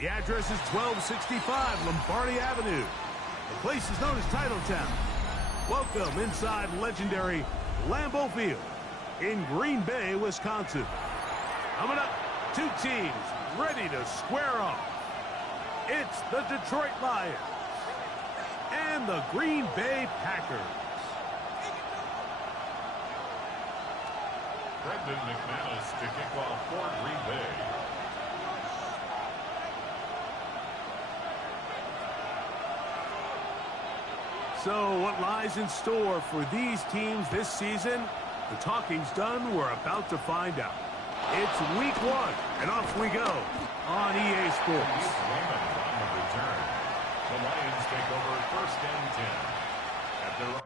The address is 1265 Lombardi Avenue. The place is known as Titletown. Welcome inside legendary Lambeau Field in Green Bay, Wisconsin. Coming up, two teams ready to square off. It's the Detroit Lions and the Green Bay Packers. Brendan McManus to kick off for Green Bay. So what lies in store for these teams this season? The talking's done. We're about to find out. It's week 1, and off we go on EA Sports. On the return. The Lions take over 1st and 10 at their...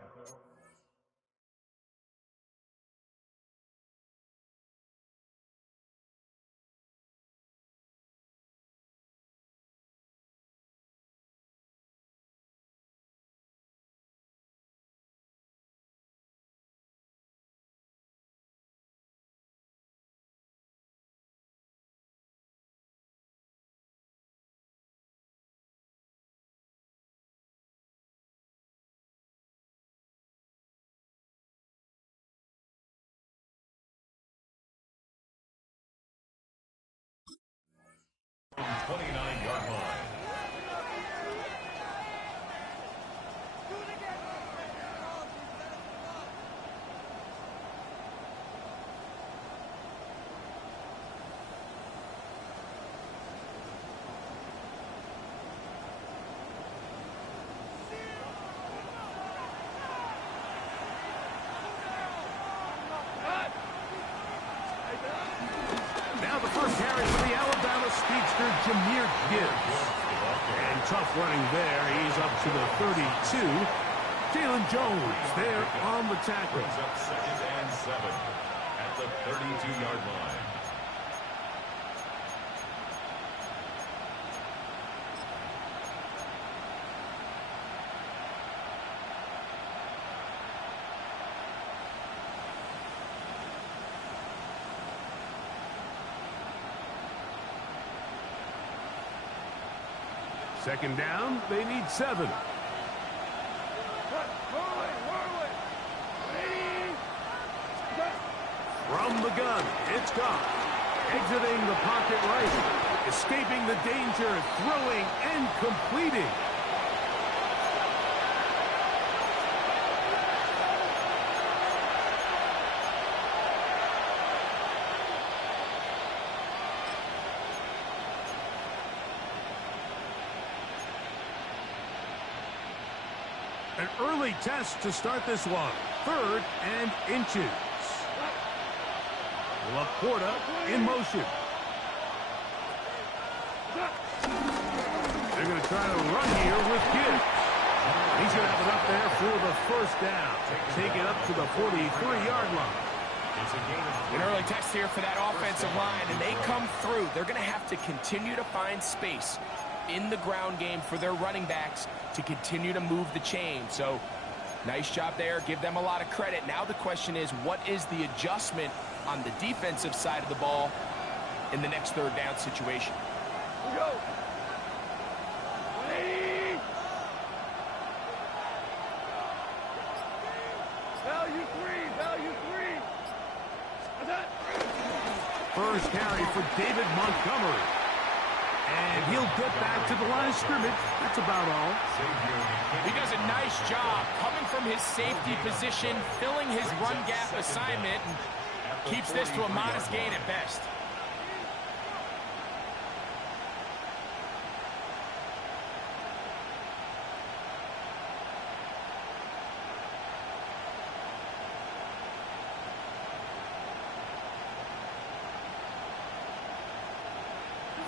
From 29-yard line. Now the first carry for the Alabama speedster, Jahmyr Gibbs. And tough running there. He's up to the 32. Jalen Jones there on the tackle. Brings up 2nd and 7 at the 32-yard line. Second down, they need 7. From the gun, it's Goff. Exiting the pocket right. Escaping the danger, throwing and completing. An early test to start this one. 3rd and inches. Laporta in motion. They're going to try to run here with Gibbs. He's going to have it up there for the 1st down. Take it up to the 43-yard line. An early test here for that offensive line, and they come through. They're going to have to continue to find space in the ground game for their running backs to continue to move the chain. So nice job there. Give them a lot of credit. Now the question is, what is the adjustment on the defensive side of the ball in the next 3rd down situation? Go. Value 3. First carry for David Montgomery. And he'll get back to the line of scrimmage. That's about all. He does a nice job coming from his safety position, filling his run gap assignment, and keeps this to a modest gain at best.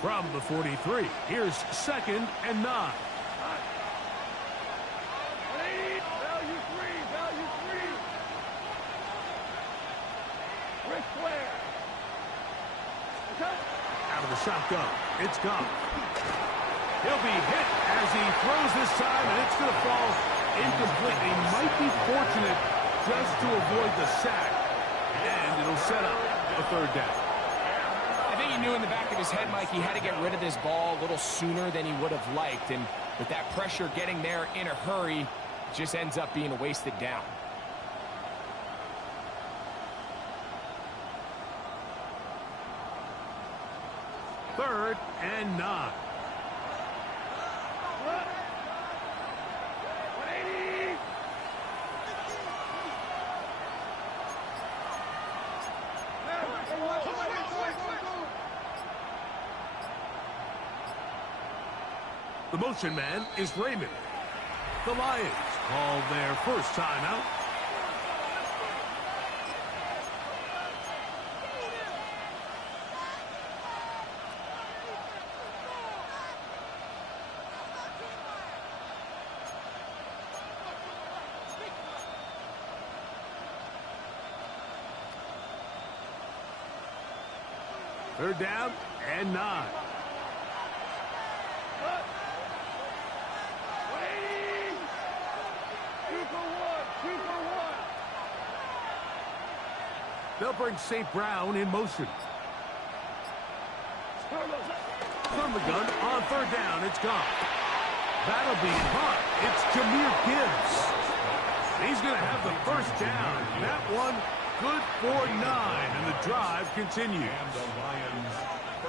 From the 43, here's 2nd and 9. Value 3. Ric Flair. Out of the shotgun, it's Goff. He'll be hit as he throws this time, and it's going to fall incomplete. He might be fortunate just to avoid the sack, and it'll set up a 3rd down. I think he knew in the back of his head, Mike, he had to get rid of this ball a little sooner than he would have liked. And with that pressure getting there in a hurry, it just ends up being a wasted down. Third and 9. The motion man is Raymond. The Lions call their first timeout. Third down and 9. They'll bring St. Brown in motion. From the gun on third down, it's gone. That'll be hot. It's Jahmyr Gibbs. He's going to have the first down. That one good for 9, and the drive continues.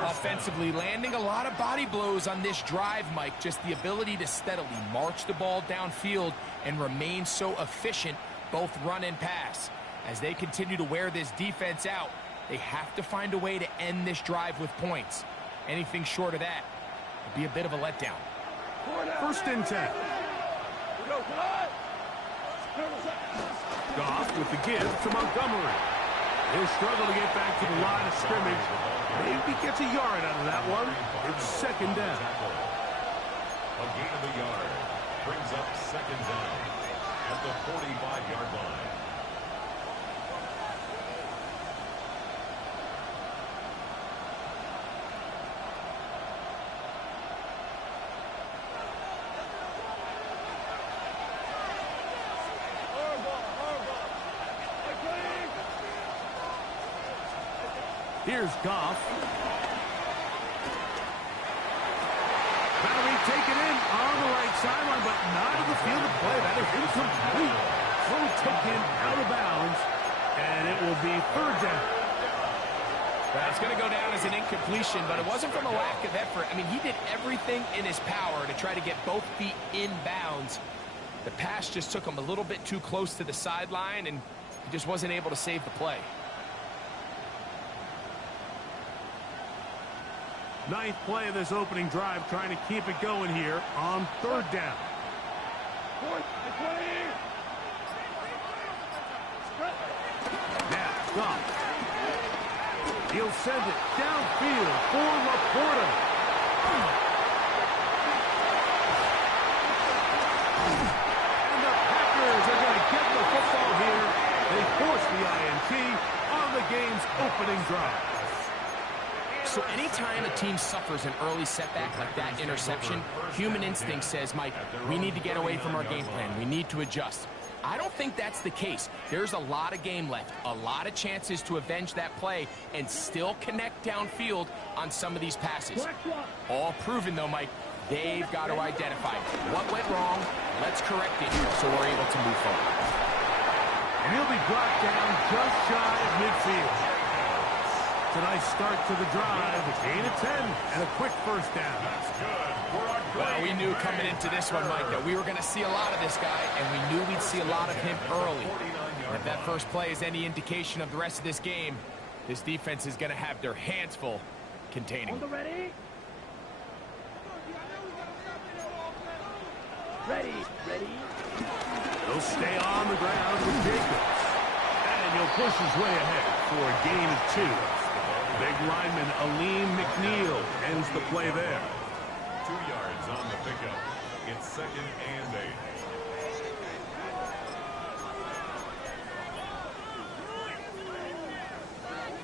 Offensively, landing a lot of body blows on this drive, Mike. Just the ability to steadily march the ball downfield and remain so efficient, both run and pass. As they continue to wear this defense out, they have to find a way to end this drive with points. Anything short of that would be a bit of a letdown. First and 10. Goff with the give to Montgomery. He'll struggle to get back to the line of scrimmage. Maybe gets a yard out of that one. It's second down. A gain of a yard brings up second down at the 45-yard line. Here's Goff. That'll be taken in on the right sideline, but not in the field of play. That is incomplete. Throw taken out of bounds, and it will be third down. It's going to go down as an incompletion, but it wasn't from a lack of effort. I mean, he did everything in his power to try to get both feet in bounds. The pass just took him a little bit too close to the sideline, and he just wasn't able to save the play. Ninth play of this opening drive, trying to keep it going here on third down. Now, Goff. He'll send it downfield for Laporta. And the Packers are going to get the football here. They force the INT on the game's opening drive. So anytime a team suffers an early setback like that interception, human instinct says, Mike, we need to get away from our game plan. We need to adjust. I don't think that's the case. There's a lot of game left, a lot of chances to avenge that play and still connect downfield on some of these passes. All proven, though, Mike, they've got to identify what went wrong. Let's correct it so we're able to move forward. And he'll be brought down just shy of midfield. It's a nice start to the drive. A gain of 10 and a quick first down. That's good. Well, we knew coming into this one, Mike, that we were going to see a lot of this guy, and we knew we'd see a lot of him early. And if that first play is any indication of the rest of this game, this defense is going to have their hands full containing. On the ready? Ready. He'll stay on the ground with Jacobs. And he'll push his way ahead for a gain of 2. Big lineman Aleem McNeil ends the play there. 2 yards on the pickup. It's second and 8.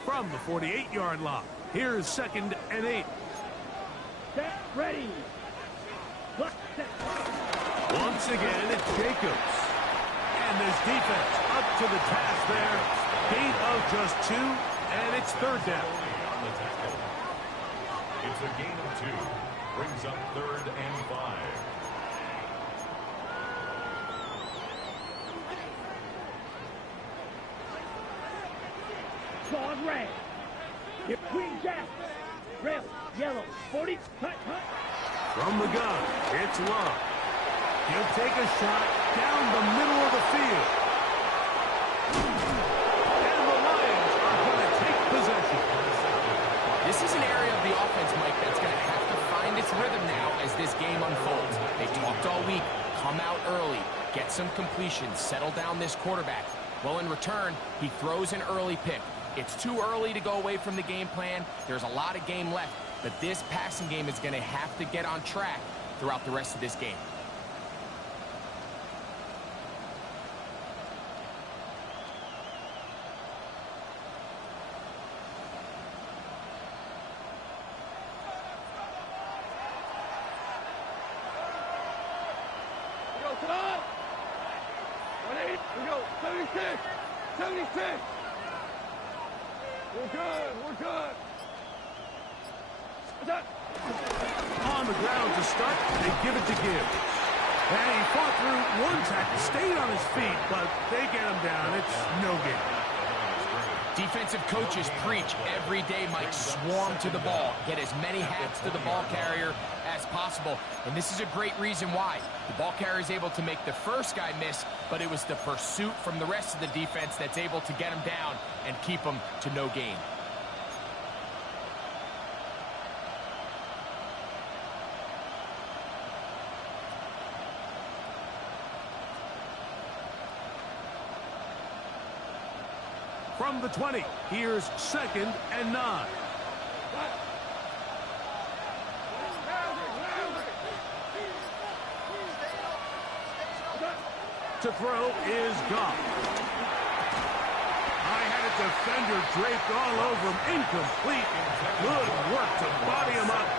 From the 48-yard line, here's second and 8. Set, ready. Once again, it's Jacobs. And this defense up to the task there. Gain of just 2, and it's third down. a gain of 2. Brings up 3rd and 5. Squad red. Get green jack. Red, yellow, 40, cut. From the gun, it's Love. He'll take a shot down the middle of the field. And the Lions are going to take possession. This is an area of the offense, Mike, that's going to have to find its rhythm now as this game unfolds. They talked all week, come out early, get some completions, settle down this quarterback. Well, in return, he throws an early pick. It's too early to go away from the game plan. There's a lot of game left, but this passing game is going to have to get on track throughout the rest of this game. Come on! 180, we go, 76, 76! We're good! On the ground to start, they give it to Gibbs. And he fought through one tackle, stayed on his feet, but they get him down. It's no game. Defensive coaches preach every day, Mike, swarm to the ball. Get as many hats to the ball carrier as possible. And this is a great reason why. The ball carrier is able to make the first guy miss, but it was the pursuit from the rest of the defense that's able to get him down and keep him to no gain. From the 20, here's 2nd and 9. To throw is Goff. I had a defender draped all over him. Incomplete. Good work to body him up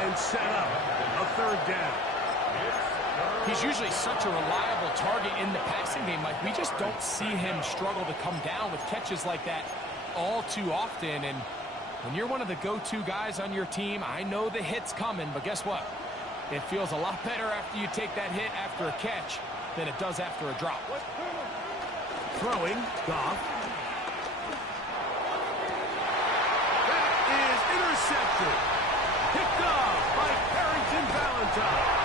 and set up a 3rd down. He's usually such a reliable target in the passing game, Mike. We just don't see him struggle to come down with catches like that all too often. And when you're one of the go-to guys on your team, I know the hit's coming, but guess what? It feels a lot better after you take that hit after a catch than it does after a drop. Throwing, Goff. That is intercepted. Picked off by Carrington Valentine.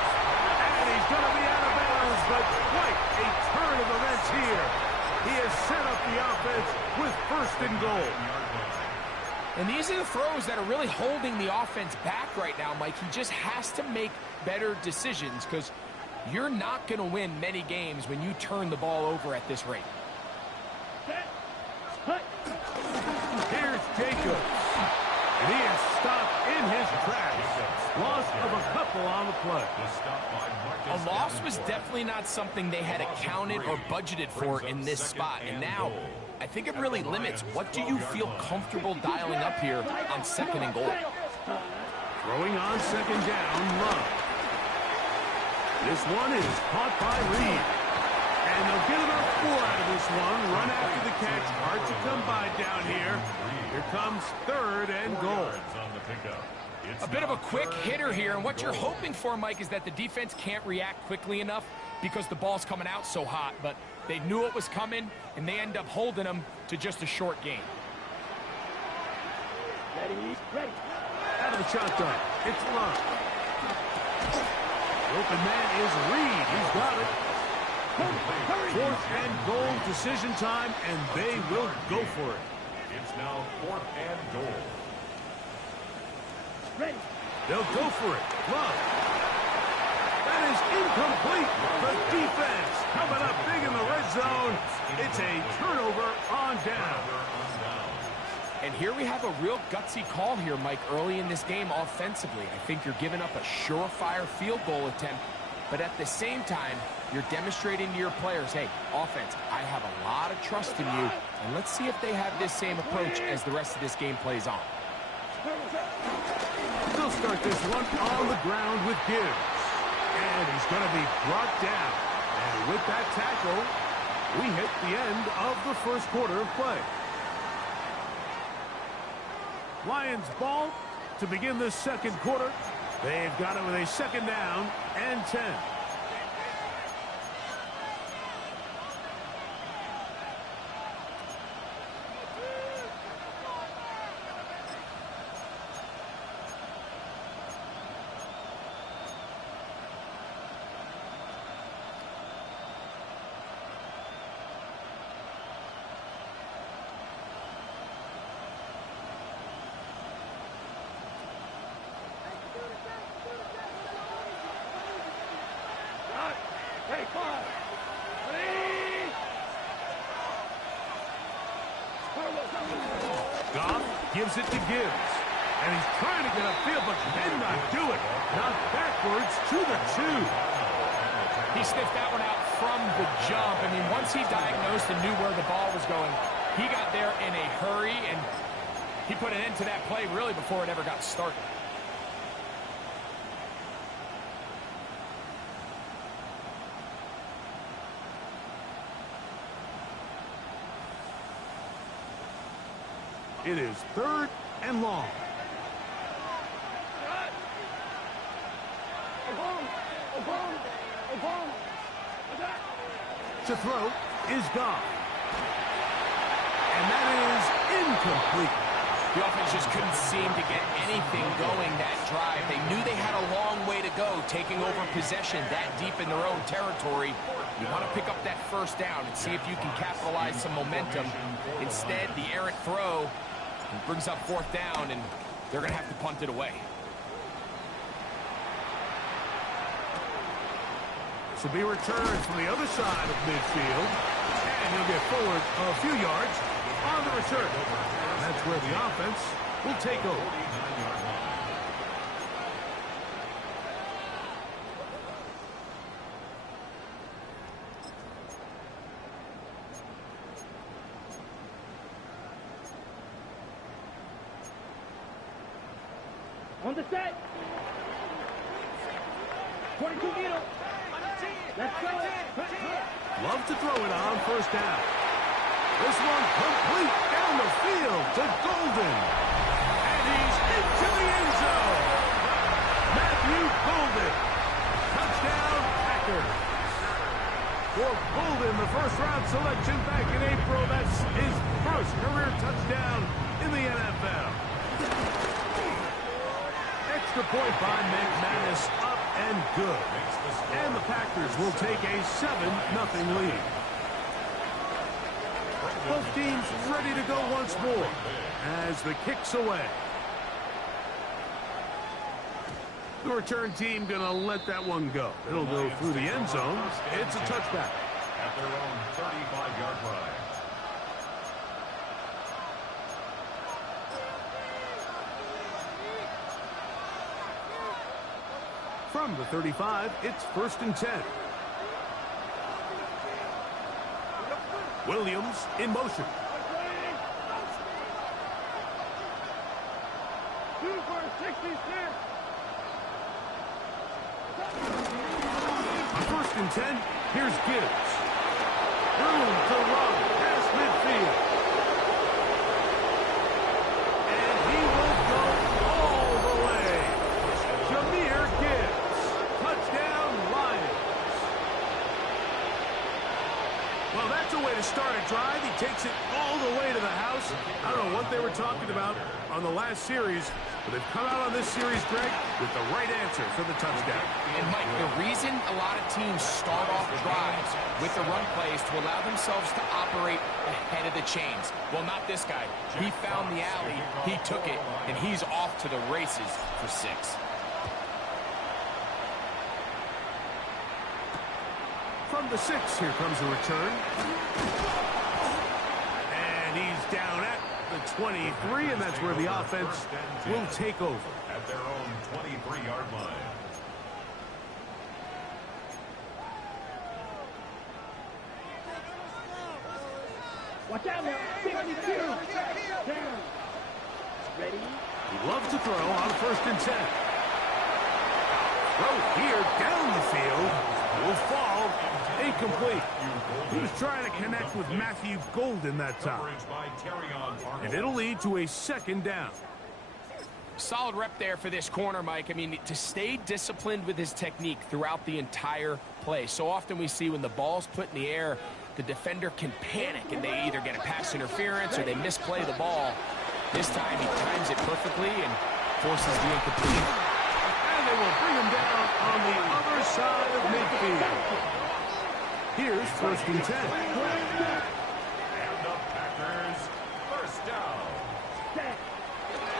And he's going to be out of bounds, but quite a turn of events here. He has set up the offense with 1st and goal. And these are the throws that are really holding the offense back right now, Mike. He just has to make better decisions because you're not going to win many games when you turn the ball over at this rate. Here's Jacobs. And he is stopped in his tracks. Loss of a couple on the play. A loss was definitely not something they had accounted or budgeted for in this spot. And now, I think it really limits what do you feel comfortable dialing up here on 2nd and goal. Throwing on 2nd down, Love. This one is caught by Reed. And they'll get about 4 out of this one. Run after the catch. Hard to come by down here. Here comes 3rd and goal. A bit of a quick hitter here, and what you're hoping for, Mike, is that the defense can't react quickly enough because the ball's coming out so hot, but they knew it was coming, and they end up holding them to just a short gain. Ready. Out of the shotgun, it's Love. The open man is Reed. He's got it. 4th and goal, decision time, and they will go for it. It's now 4th and goal. Ready. They'll go for it. Love. That is incomplete. The defense coming up big in the red zone. It's a turnover on down. And here we have a real gutsy call here, Mike, early in this game offensively. I think you're giving up a surefire field goal attempt, but at the same time, you're demonstrating to your players, hey, offense, I have a lot of trust in you, and let's see if they have this same approach as the rest of this game plays on. They'll start this one on the ground with Gibbs. And he's going to be brought down. And with that tackle, we hit the end of the 1st quarter of play. Lions ball to begin this second quarter. They've got it with a second down and 10. Goff gives it to Gibbs. And he's trying to get upfield, but cannot do it. Knocked backwards to the 2. He sniffed that one out from the jump. I mean, once he diagnosed and knew where the ball was going, he got there in a hurry, and he put an end to that play really before it ever got started. It is 3rd and long. To throw is Goff. And that is incomplete. The offense just couldn't seem to get anything going that drive. They knew they had a long way to go, taking over possession that deep in their own territory. You want to pick up that first down and see if you can capitalize some momentum. Instead, the errant throw brings up 4th down, and they're going to have to punt it away. This will be returned from the other side of midfield. And he'll get forward a few yards on the return. And that's where the offense will take over. On the set. 22 meter. Let's go. Love to throw it on 1st down. This one complete down the field to Golden. And he's into the end zone. Matthew Golden. Touchdown, Packers. For Golden, the first-round selection back in April. That's his first career touchdown in the NFL. Extra point by McManus, up and good. And the Packers will take a 7-0 lead. Both teams ready to go once more as the kick's away. The return team going to let that one go. It'll go through the end zone. It's a touchback. At their own 35-yard line. From the 35, it's 1st and 10. Williams in motion. 2 for 66. On 1st and 10, here's Gibbs. Room to run past midfield. And he will go all the way. Jahmyr Gibbs. Touchdown, Lions. Well, that's a way to start a drive. He takes it all the way to the house. I don't know what they were talking about on the last series, but they've come out on this series, Greg, with the right answer for the touchdown. And, Mike, the reason a lot of teams start off drives with the run plays to allow themselves to operate ahead of the chains. Well, not this guy. He found the alley, he took it, and he's off to the races for 6. From the 6, here comes a return. And he's down at the 23, and that's where the offense will take over. At their own 23-yard line. Watch out now. 52. Down. Ready? He loves to throw on 1st and 10. Throw here down the field. Will fall. Incomplete. He was trying to connect with Matthew Golden that time. And it'll lead to a 2nd down. Solid rep there for this corner, Mike. I mean, to stay disciplined with his technique throughout the entire play. So often we see when the ball's put in the air, the defender can panic, and they either get a pass interference or they misplay the ball. This time he times it perfectly and forces the incompletion. And they will bring him down on the other side of midfield. Here's 1st and 10. And the Packers first down.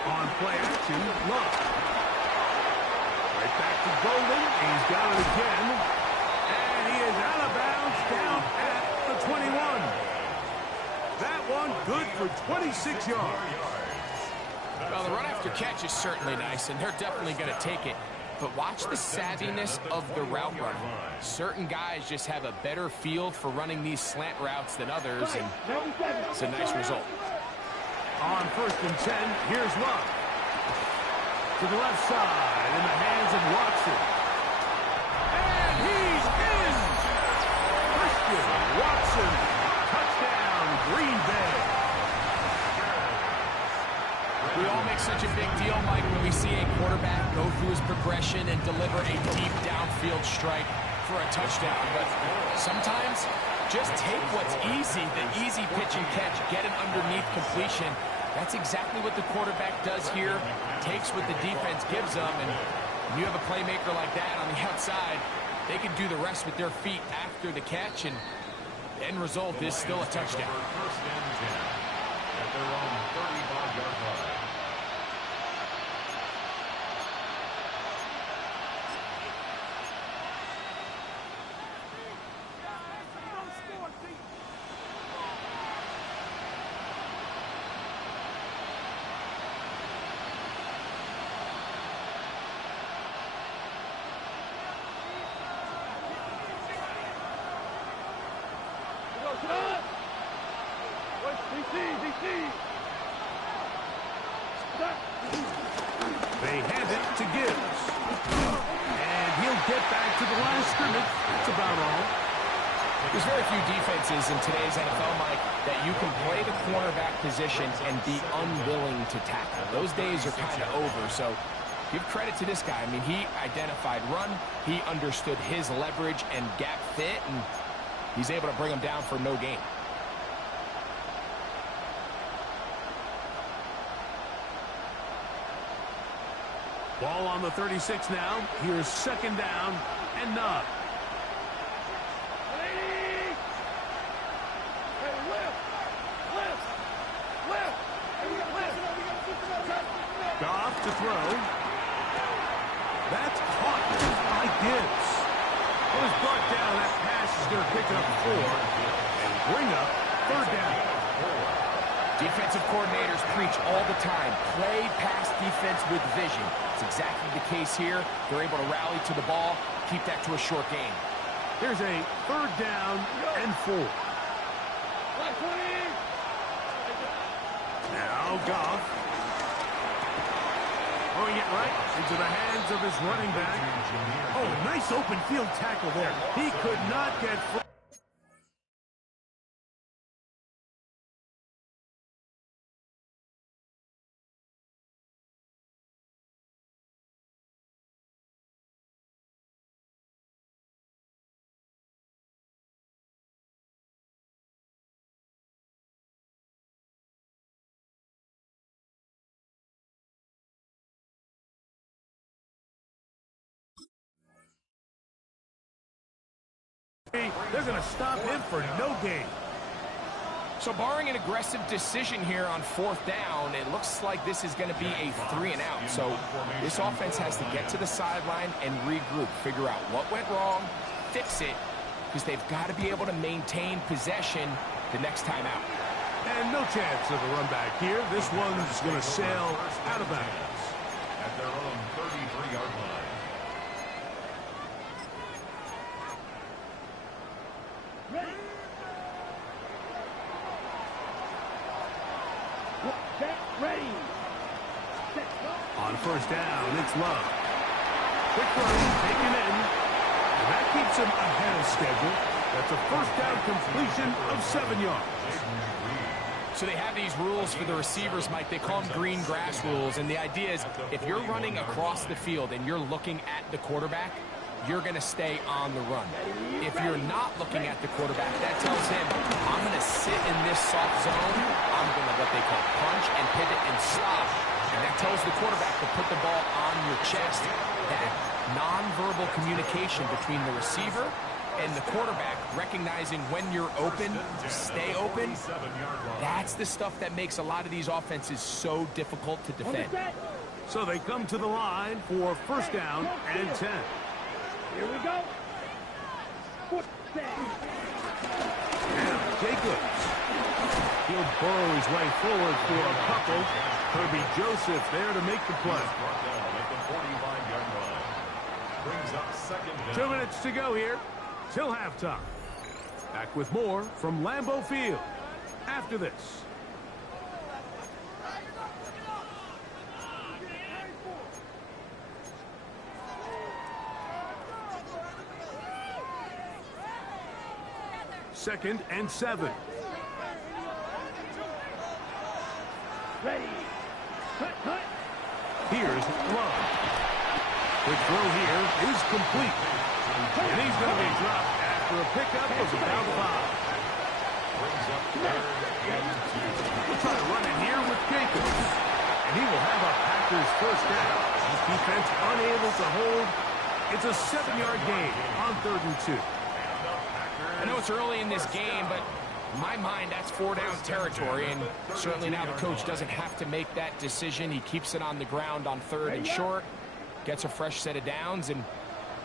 On play action, Love. Right back to Golden. He's got it again. And he is out of bounds down at the 21. That one good for 26 yards. Well, the run after catch is certainly nice, and they're definitely going to take it. But watch the savviness of the route running. Certain guys just have a better feel for running these slant routes than others, and it's a nice result. On 1st and 10, here's Love. To the left side, in the hands of Watson. And he's in! Christian Watson, touchdown, Green Bay. We all make such a big deal, Mike, when we see a quarterback go through his progression and deliver a deep downfield strike for a touchdown. But sometimes, just take what's easy, the easy pitch and catch, get an underneath completion. That's exactly what the quarterback does here, takes what the defense gives them, and when you have a playmaker like that on the outside, they can do the rest with their feet after the catch, and the end result is still a touchdown. First and 10 at their own 35-yard line. They hand it to Gibbs. And he'll get back to the line of scrimmage. That's about all. There's very few defenses in today's NFL, Mike, that you can play the cornerback position and be unwilling to tackle. Those days are kind of over, so give credit to this guy. I mean, he identified run, he understood his leverage and gap fit, and he's able to bring him down for no gain. Ball on the 36 now. Here's 2nd down and 9. Goff to throw. That's caught by Gibbs. It was brought down. That pass is going to pick up 4 and bring up 3rd down. Defensive coordinators preach all the time, play pass defense with vision. It's exactly the case here. They're able to rally to the ball, keep that to a short gain. Here's a 3rd down and 4. Now Goff. Throwing it right into the hands of his running back. Oh, nice open field tackle there. He could not get free. They're going to stop him for no gain. So barring an aggressive decision here on 4th down, it looks like this is going to be a 3 and out. So this offense has to get to the sideline and regroup, figure out what went wrong, fix it, because they've got to be able to maintain possession the next time out. And no chance of a run back here. This one's going to sail out of bounds. At their own 33-yard line. On 1st down, it's Love. Quick run, taken in. And that keeps him ahead of schedule. That's a 1st down completion of 7 yards. So they have these rules for the receivers, Mike. They call them green grass rules. And the idea is if you're running across the field and you're looking at the quarterback, you're going to stay on the run. If you're not looking at the quarterback, that tells him, I'm going to sit in this soft zone. I'm going to what they call punch and pivot and stop. And that tells the quarterback to put the ball on your chest. That nonverbal communication between the receiver and the quarterback, recognizing when you're open, stay open, that's the stuff that makes a lot of these offenses so difficult to defend. So they come to the line for first down and 10. Here we go. Now Jacobs. He'll burrow his way forward for a couple. Kirby Joseph there to make the play. 2 minutes to go here till halftime. Back with more from Lambeau Field after this. Second and 7. Ready. Cut. Here's Love. The throw here is complete. And he's going to be dropped after a pickup of about 5. We'll try to run it here with Jacobs. And he will have a Packers first down. His defense unable to hold. It's a 7-yard gain on 3rd and 2. I know it's early in this game, but in my mind, that's 4-down territory, and certainly now the coach doesn't have to make that decision. He keeps it on the ground on 3rd and short, gets a fresh set of downs, and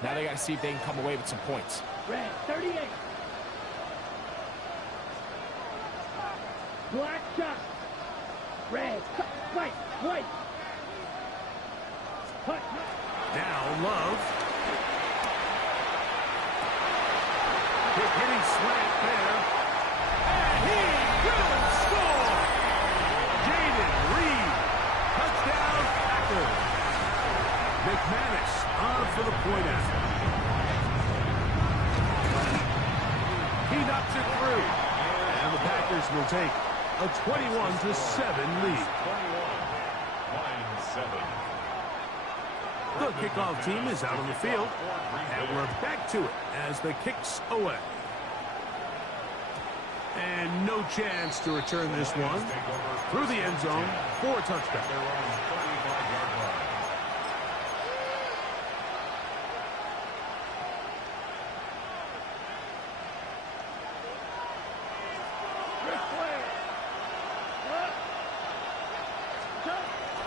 now they got to see if they can come away with some points. Red 38. Black shot. Red. White. Cut. Now Love. Hitting slant there. And he will score! Jaden Reed. Touchdown Packers. McManus on for the point after. He knocks it through. And the Packers will take a 21-7 lead. 21-7. The kickoff team is out on the field, and we're back to it as the kick's away. And no chance to return this one through the end zone for a touchdown.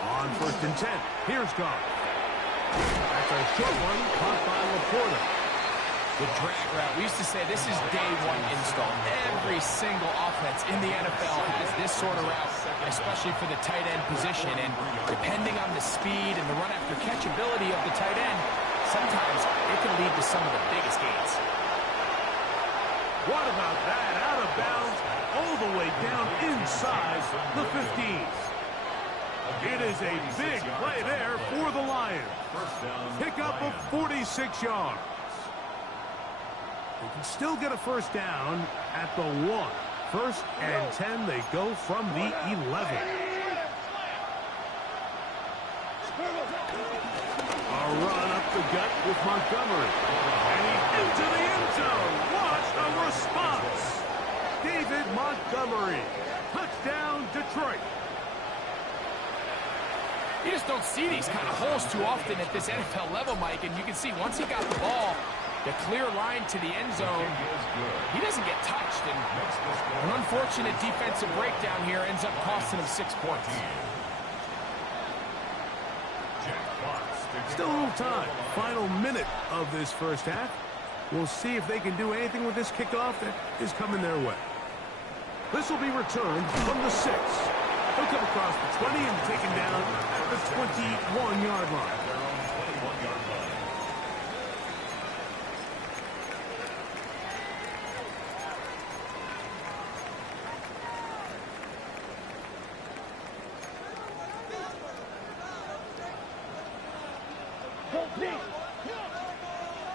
On 1st and 10, here's Goff. That's a short one, caught by Laporta. The drag route. We used to say this is day one install. Every single offense in the NFL has this sort of route, especially for the tight end position. And depending on the speed and the run after catch ability of the tight end, sometimes it can lead to some of the biggest gains. What about that? Out of bounds, all the way down inside the 15. It is a big play there for the Lions. Pickup of 46 yards. They can still get a first down at the 1. 1st and 10, they go from the 11. A run up the gut with Montgomery. And he's into the end zone. What a response. David Montgomery. Touchdown, Detroit. You just don't see these kind of holes too often at this NFL level, Mike. And you can see once he got the ball, the clear line to the end zone, he doesn't get touched. And an unfortunate defensive breakdown here ends up costing him 6 points. Still a little time. Final minute of this first half. We'll see if they can do anything with this kickoff that is coming their way. This will be returned from the 6. He'll come across the 20 and taken down at the 21-yard line. Go big.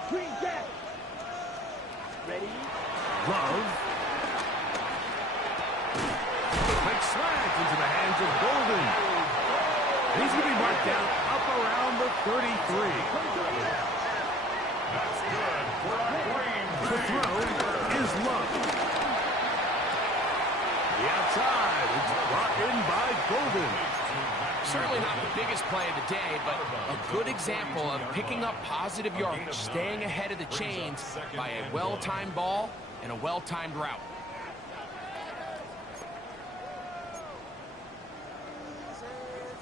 Green jack. Ready. Love. Makes of Golden. He's going to be marked down up around the 33. That's good for our Green The Bay. throw is Love. The outside. It's brought in by Golden. Certainly not the biggest play of the day, but a good example of picking up positive yardage, staying ahead of the chains by a well-timed ball and a well-timed route.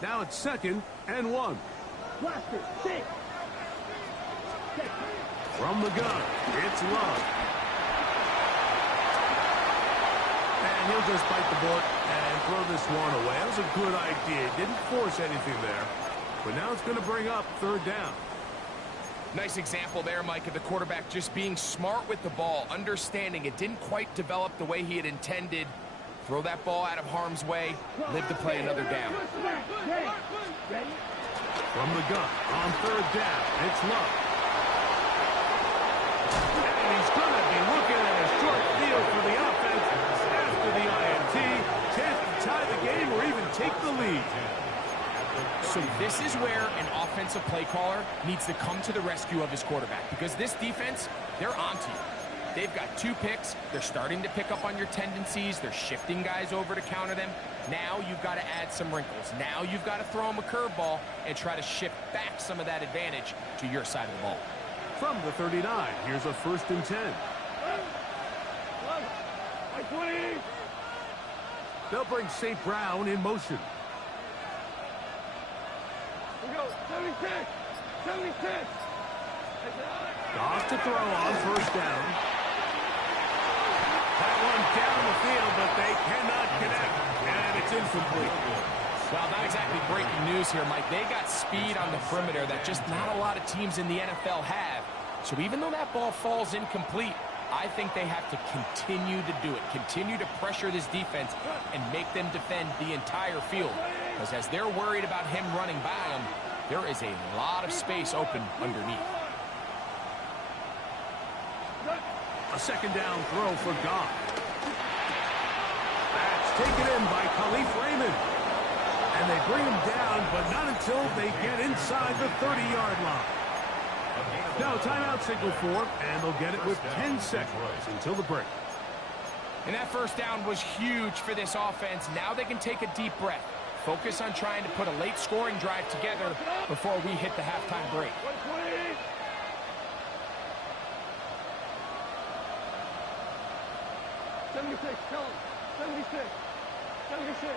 Now it's 2nd and 1. Blaster, 6. From the gun, it's Love. And he'll just bite the bullet and throw this one away. That was a good idea. Didn't force anything there. But now it's going to bring up 3rd down. Nice example there, Mike, of the quarterback just being smart with the ball, understanding it didn't quite develop the way he had intended. Throw that ball out of harm's way, live to play another down. Ready? From the gun, on 3rd down, it's Love. And he's going to be looking at a short field for the offense after the INT. Chance to tie the game or even take the lead. So this is where an offensive play caller needs to come to the rescue of his quarterback, because this defense, they're onto you. They've got 2 picks. They're starting to pick up on your tendencies. They're shifting guys over to counter them. Now you've got to add some wrinkles. Now you've got to throw them a curveball and try to shift back some of that advantage to your side of the ball. From the 39, here's a 1st and 10. They'll bring St. Brown in motion. We go, 76. 76. Goff to throw on 1st down. That one down the field, but they cannot connect, and it's incomplete. Well, not exactly breaking news here, Mike. They got speed on the perimeter that just not a lot of teams in the NFL have. So even though that ball falls incomplete, I think they have to continue to do it, continue to pressure this defense and make them defend the entire field. Because as they're worried about him running by them, there is a lot of space open underneath. A 2nd down throw for Goff. That's taken in by Khalif Raymond. And they bring him down, but not until they get inside the 30-yard line. Now timeout signal for, and they'll get it with 10 seconds until the break. And that 1st down was huge for this offense. Now they can take a deep breath. Focus on trying to put a late scoring drive together before we hit the halftime break. 76, tell him. 76. 76.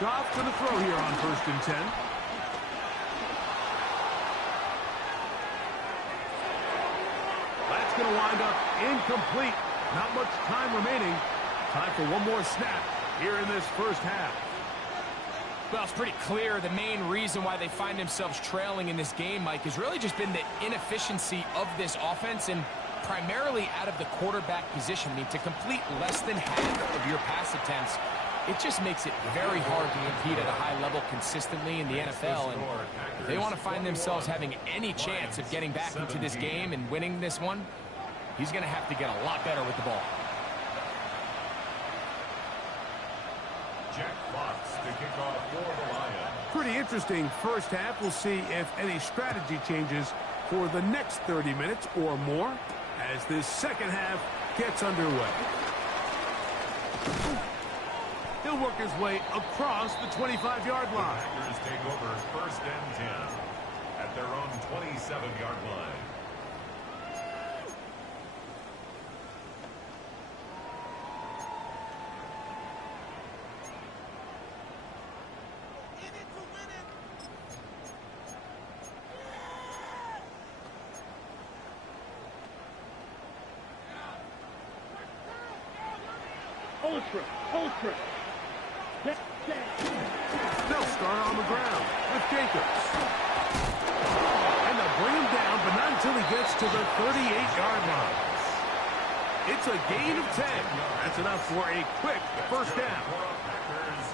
Goff to the throw here on 1st and 10. That's going to wind up incomplete. Not much time remaining. Time for one more snap here in this 1st half. Well, it's pretty clear the main reason why they find themselves trailing in this game, Mike, has really just been the inefficiency of this offense and primarily out of the quarterback position. I mean, to complete less than half of your pass attempts, it just makes it very hard to compete at a high level consistently in the NFL. And if they want to find themselves having any chance of getting back into this game and winning this one, he's going to have to get a lot better with the ball. Jack Fox to kick off for the Lions. Pretty interesting 1st half. We'll see if any strategy changes for the next 30 minutes or more as this 2nd half gets underway. He'll work his way across the 25-yard line. Packers take over 1st and 10 at their own 27-yard line. Ultra. They'll start on the ground with Jacobs. And they'll bring him down, but not until he gets to the 38-yard line. It's a gain of 10. That's enough for a quick 1st down.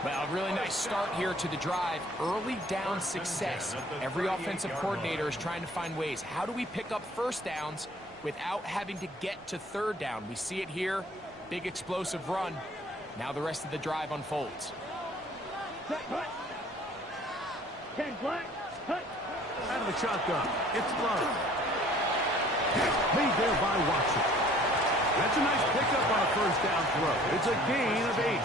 Well, a really nice start here to the drive. Early down success. Every offensive coordinator is trying to find ways. How do we pick up 1st downs without having to get to 3rd down? We see it here. Big explosive run. Now the rest of the drive unfolds. Set, hut. 10 black, hut. Out of the shotgun. It's Love. Made there by Watson. That's a nice pickup on a first down throw. It's a gain of 8.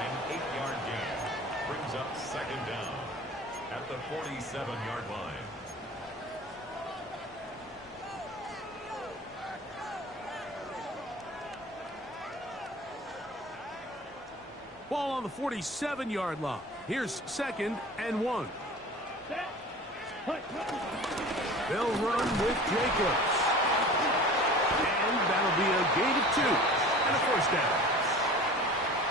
An 8-yard gain brings up second down at the 47-yard line. Ball on the 47-yard line. Here's 2nd and 1. Set, hut, hut. They'll run with Jacobs. And that'll be a gain of 2 and a first down.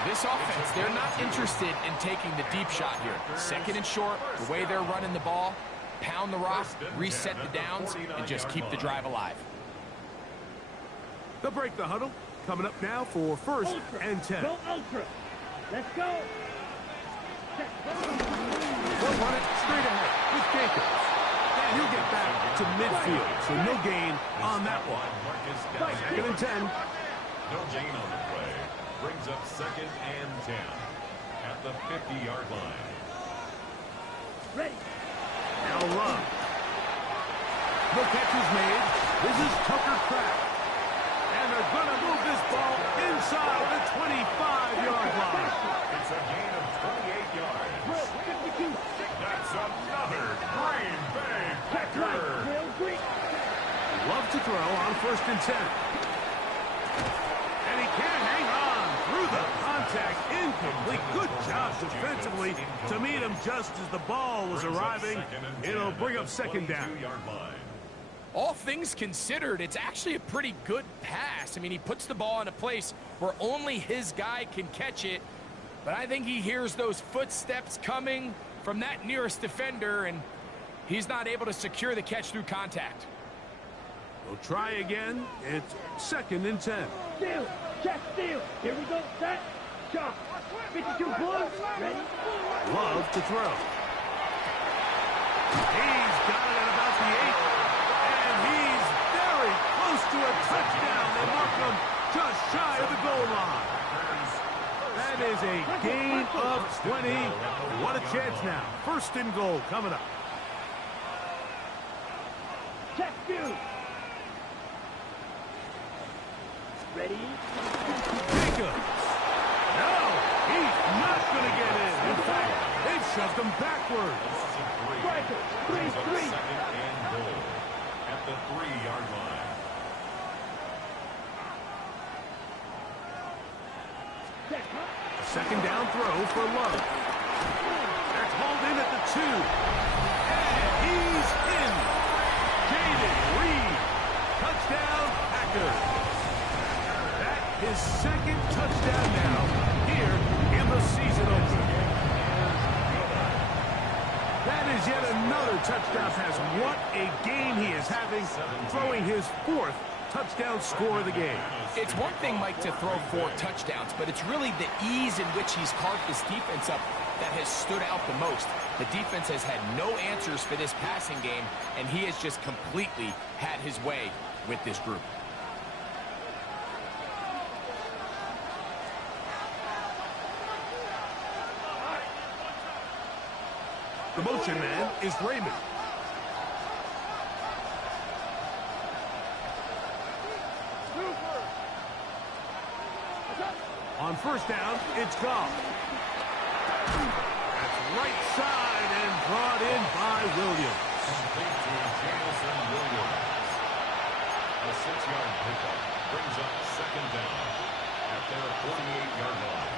This offense, they're not interested in taking the deep shot here. 2nd and short, the way they're running the ball, pound the rock, reset the downs, and just keep the drive alive. They'll break the huddle. Coming up now for 1st Ultra. and 10. Go ultra. Let's go. Set, They'll run it straight ahead with Jacobs. And he'll get back to midfield, so no gain on that one. 2nd and 10. No gain on the play. Brings up 2nd and 10 at the 50-yard line. ready. Now Love. The catch is made. This is Tucker Kraft. And they're going to move this ball inside the 25-yard line. It's a gain of 28 yards. Drill, 52. That's another Green Bay That's right. Packer. Drill, green. Love to throw on 1st and 10. And he can't hang on through the contact. Incomplete. Good job defensively to meet him just as the ball was arriving. It'll bring up 2nd down. 2-yard line. All things considered, it's actually a pretty good pass. I mean, he puts the ball in a place where only his guy can catch it. But I think he hears those footsteps coming from that nearest defender, and he's not able to secure the catch through contact. We'll try again. It's 2nd and 10. Steal. Check steal. Here we go. Set. Chop. 52 Blues. Ready. Love to throw. He's got it at about the 8. And he's very close to a touchdown. They mark him just shy of the goal line. That is a gain of 20. What a chance now. 1st and goal coming up. Check steal. Ready. Jacobs. No, he's not going to get in. In fact, they've shoved him backwards. Striker. Brings up 3-3. 2nd and goal at the 3-yard line. Check. Hut. 2nd down throw for Love. That's hauled in at the 2. And he's in. Jaden Reed. Touchdown, Packers. That is 2nd touchdown now here in the season opener. That is yet another touchdown pass. What a game he is having, throwing his 4th touchdown score of the game. It's one thing, Mike, to throw 4 touchdowns, but it's really the ease in which he's carved this defense up that has stood out the most. The defense has had no answers for this passing game, and he has just completely had his way with this group. The motion man is Raymond. On 1st down, it's Goff. That's right side and brought in by Williams. Complete to Jamison Williams. A 6-yard pickup brings up 2nd down at their 48-yard line.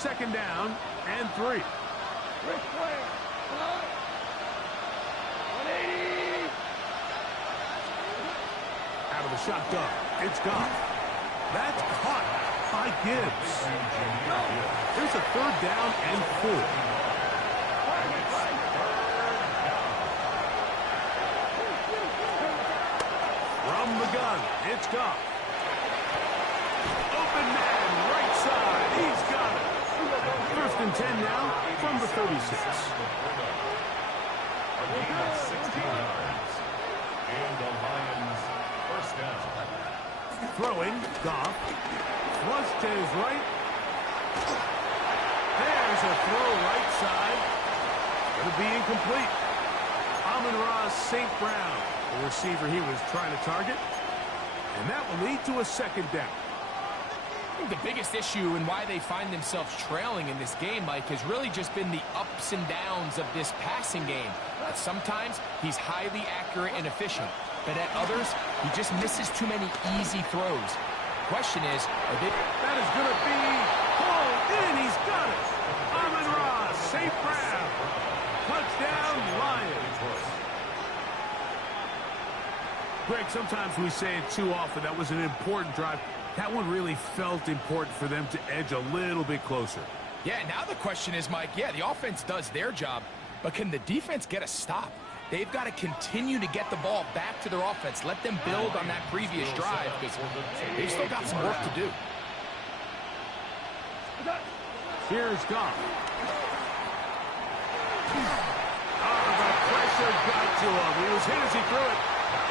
2nd down and 3. Rick Flair. 180. Out of the shotgun, it's Goff. That's caught by Gibbs. There's a 3rd down and 4. From the gun, it's Goff. Open man, right side, he's got it. 1st and 10 now from the 36. A gain of 16 yards. And the Lions 1st down. Throwing, Goff. Flush to his right. There's a throw right side. Going to be incomplete. Amon-Ra St. Brown, the receiver he was trying to target. And that will lead to a second down. I think the biggest issue and why they find themselves trailing in this game, Mike, has really just been the ups and downs of this passing game. Sometimes he's highly accurate and efficient, but at others, he just misses too many easy throws. The question is, are they... That is going to be pulled in. He's got it. Amon-Ra St. Brown. Touchdown, Lions. Greg, sometimes we say it too often. That was an important drive. That one really felt important for them to edge a little bit closer. Yeah, now the question is, Mike, yeah, the offense does their job, but can the defense get a stop? They've got to continue to get the ball back to their offense. Let them build on that previous drive because they've still got some work to do. Here's Goff. Oh, the pressure got to him. He was hit as he threw it.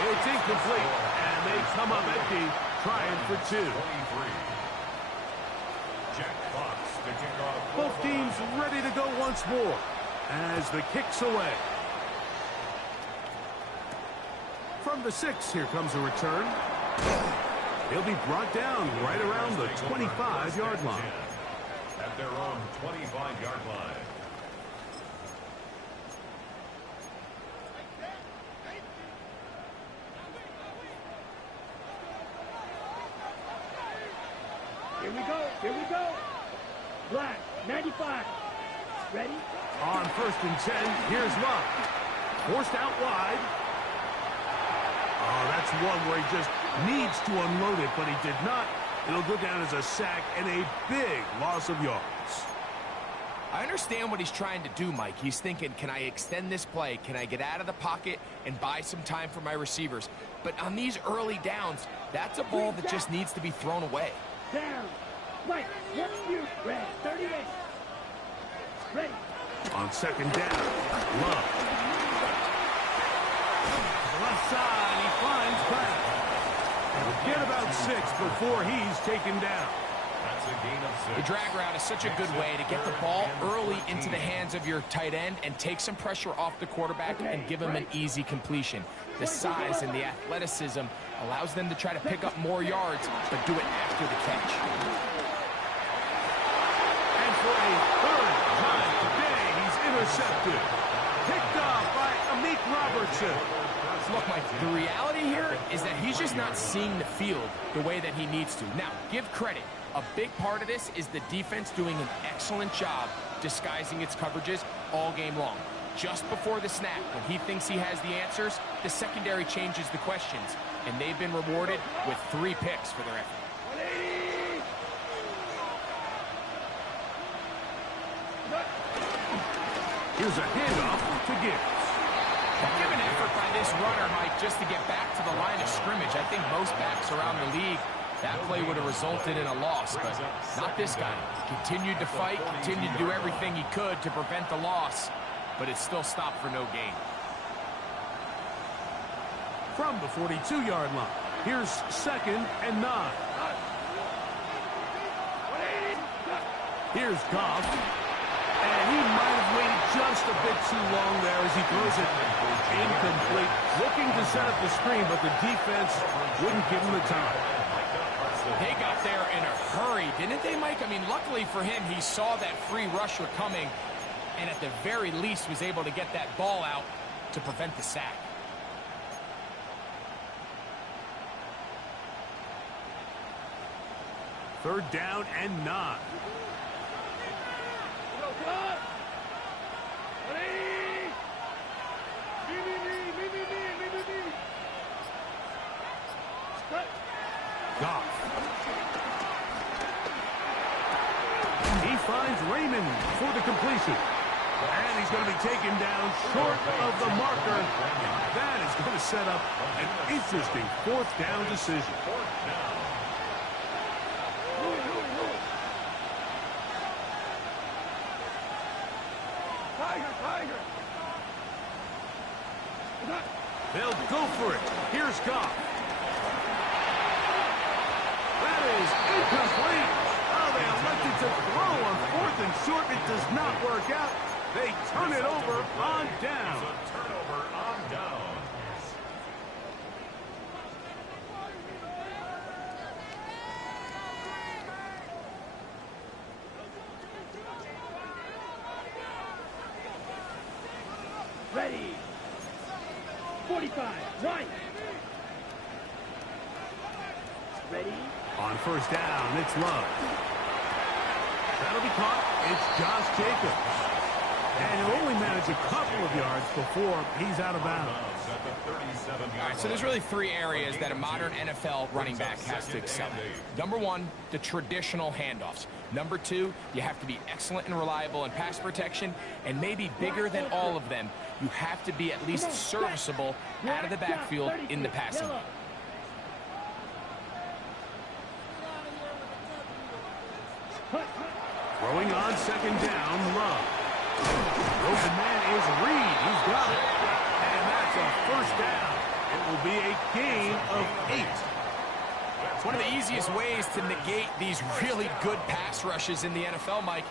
It's incomplete, and they come up empty, trying for 2. Jack Fox to kick off. Both teams ready to go once more as the kick's away. From the 6, here comes a return. He'll be brought down right around the 25-yard line. At their own 25-yard line. Here we go. Here we go. Black, 95. Ready? On 1st and 10, here's Love. Forced out wide. Oh, that's one where he just needs to unload it, but he did not. It'll go down as a sack and a big loss of yards. I understand what he's trying to do, Mike. He's thinking, can I extend this play? Can I get out of the pocket and buy some time for my receivers? But on these early downs, that's a ball that just needs to be thrown away. Down. Right. What's you? Red. 38. Ready. On 2nd down, Love. Left side, he finds Brown. He'll get about 6 before he's taken down. That's a gain of 6. The drag route is such a good way to get the ball early into the hands of your tight end and take some pressure off the quarterback and give him an easy completion. The size and the athleticism allows them to try to pick up more yards, but do it after the catch. And for a 3rd time today, he's intercepted. Picked off by Amik Robertson. Look, Mike, the reality here is that he's just not seeing the field the way that he needs to. Now, give credit. A big part of this is the defense doing an excellent job disguising its coverages all game long. Just before the snap, when he thinks he has the answers, the secondary changes the questions, and they've been rewarded with 3 picks for their effort. 180. Here's a handoff to Gibbs. Give an effort by this runner, Mike, just to get back to the line of scrimmage. I think most backs around the league, that play would have resulted in a loss, but not this guy. Continued to fight, continued to do everything he could to prevent the loss, but it still stopped for no gain. From the 42-yard line, here's 2nd and 9. Here's Goff. And he might have waited just a bit too long there as he throws it incomplete. Looking to set up the screen, but the defense wouldn't give him the time. They got there in a hurry, didn't they, Mike? I mean, luckily for him, he saw that free rusher coming and at the very least was able to get that ball out to prevent the sack. Third down and 9. Goff. He finds Raymond for the completion. And he's going to be taken down short of the marker. That is going to set up an interesting 4th down decision. They'll go for it. Here's Goff. That is incomplete. Oh, they attempted to throw on 4th and short. It does not work out. They turn it over on down. It's a turnover on down. Ready. 45, right. Ready. On first down, it's Love. That'll be caught. It's Josh Jacobs. And he'll only manage a couple of yards before he's out of bounds. At the 37-yard All right, so there's really three areas that a modern NFL running back has to excel at. Number one, the traditional handoffs. Number two, you have to be excellent and reliable in pass protection. And maybe bigger than all of them, you have to be at least serviceable out of the backfield in the passing game. Throwing on second down, Love. The open man is Reed. He's got it. And that's a first down. It will be a gain of 8. One of the easiest ways to negate these really good pass rushes in the NFL, Mike,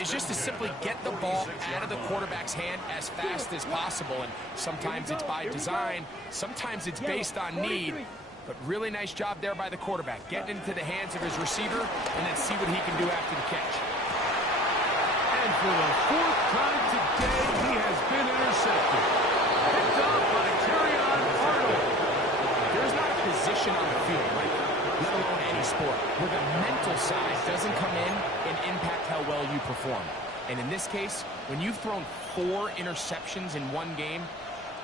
is just to simply get the ball out of the quarterback's hand as fast as possible. And sometimes it's by design, sometimes it's based on need. But really nice job there by the quarterback, getting into the hands of his receiver and then see what he can do after the catch. And for the 4th time today, he has been intercepted. Picked up by Terrion Arnold. There's not a position on the field, Mike, let alone any sport, where the mental side doesn't come in and impact how well you perform. And in this case, when you've thrown 4 interceptions in one game,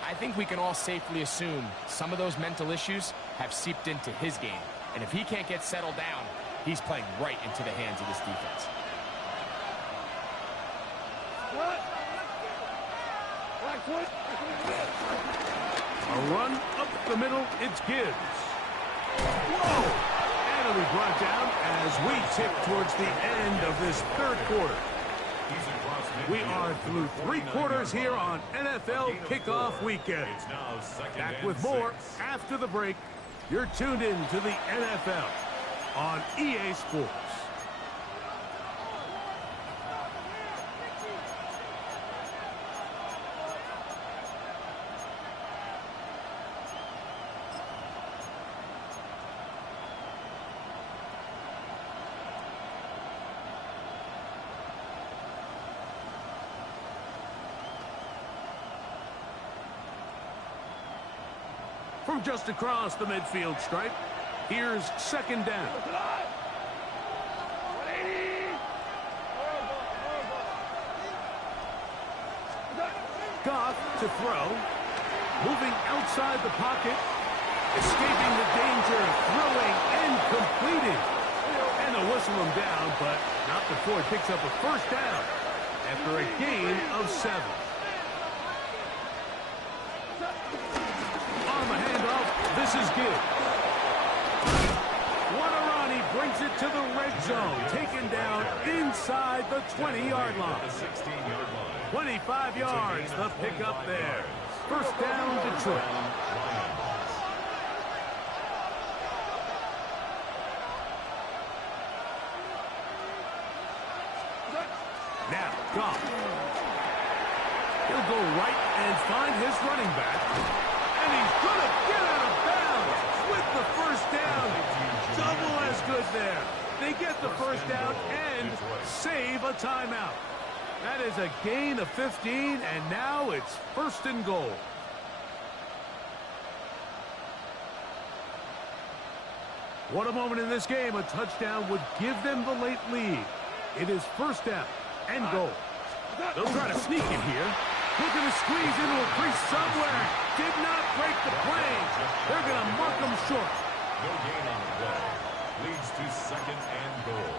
I think we can all safely assume some of those mental issues have seeped into his game. And if he can't get settled down, he's playing right into the hands of this defense. A run up the middle, it's Gibbs. Whoa! And it'll be brought down as we tip towards the end of this 3rd quarter. We are through 3 quarters here on NFL Kickoff Weekend. Back with more after the break. You're tuned in to the NFL on EA Sports. From just across the midfield stripe, here's second down. Goff to throw. Moving outside the pocket. Escaping the danger. Throwing and completing. And they'll whistle him down, but not before he picks up a first down after a gain of 7. This is good. Guarani brings it to the red zone. Taken down inside the 20-yard line. 25 yards, the pickup there. First down, Detroit. Now, Goff. He'll go right and find his running back. And he's going to get out of bounds with the first down. Double as good there. They get the first down and save a timeout. That is a gain of 15, and now it's 1st and goal. What a moment in this game. A touchdown would give them the late lead. It is 1st down and goal. They'll try to sneak in here. Looking to squeeze into a crease somewhere. Did not break the play. They're going to mark them short. No gain on the play. Leads to 2nd and goal.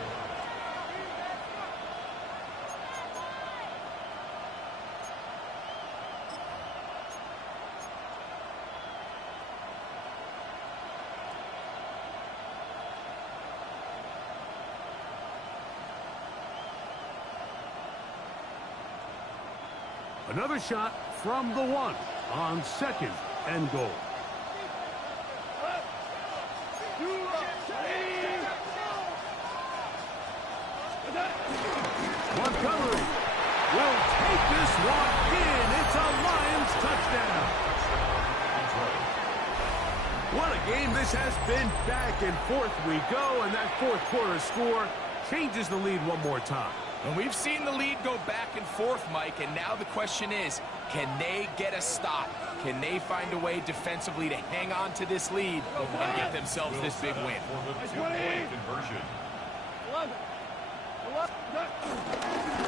Another shot from the 1 on 2nd and goal. will take this one in. It's a Lions touchdown. What a game this has been. Back and forth we go, and that fourth quarter score changes the lead one more time. And we've seen the lead go back and forth, Mike, and now the question is, can they get a stop? Can they find a way defensively to hang on to this lead and get themselves this big win? They're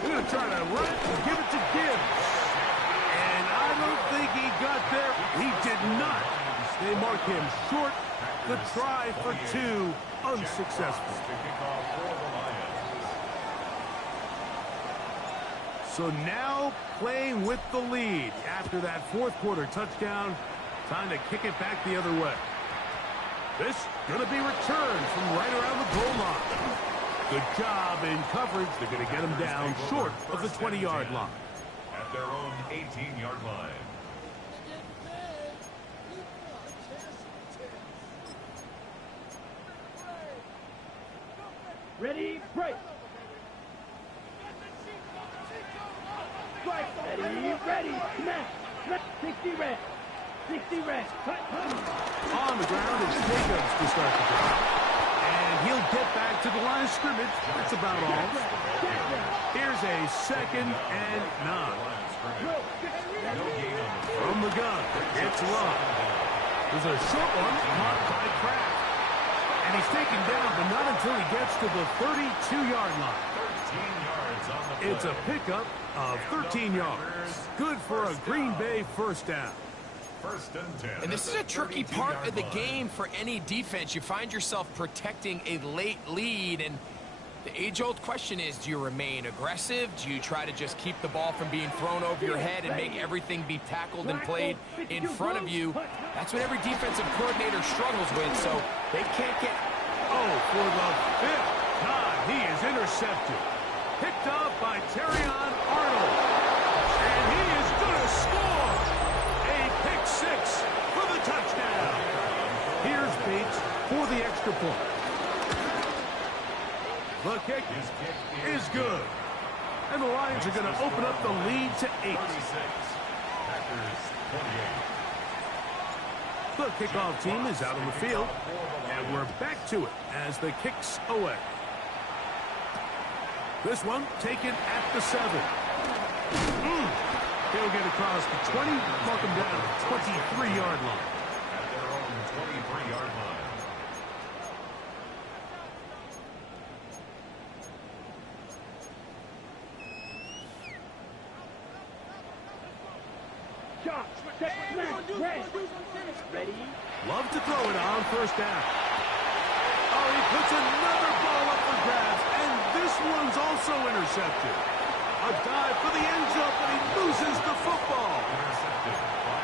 going to try to run it and give it to Gibbs. And I don't think he got there. He did not. They mark him short. The try for two, unsuccessful. So now playing with the lead after that fourth quarter touchdown. Time to kick it back the other way. This going to be returned from right around the goal line. Good job in coverage. They're going to get him down short of the 20-yard line. At their own 18-yard line. Ready, break. Ready. Smash. 60 red. 60 red. Cut. On the ground is Jacobs to start the drive. And he'll get back to the line of scrimmage. That's about all. Here's a 2nd and 9. From the gun, it's Love. There's a short one caught by Kraft. And he's taken down, but not until he gets to the 32-yard line. 13 yards on the play. It's a pickup of 13 yards. Good for a Green Bay first down. 1st and 10. And this is a tricky part of the game for any defense. You find yourself protecting a late lead, and the age-old question is, do you remain aggressive? Do you try to just keep the ball from being thrown over your head and make everything be tackled and played in front of you? That's what every defensive coordinator struggles with, so they can't get... Oh, for the 5th time, he is intercepted. Picked up by Terrion Arnold. And he is going to score. A pick 6 for the touchdown. Here's Bates for the extra point. The kick is good. And the Lions are going to open up the lead to 8. 36. Packers 28. The kickoff team is out on the field. And we're back to it as the kick's away. This one taken at the 7. He'll get across the 20, mark him down at the 23-yard line. At their own 23-yard line. Shot. Ready. Love to throw it on first down. Oh, he puts another ball up for grabs, and this one's also intercepted. A dive for the end zone, but he loses the football.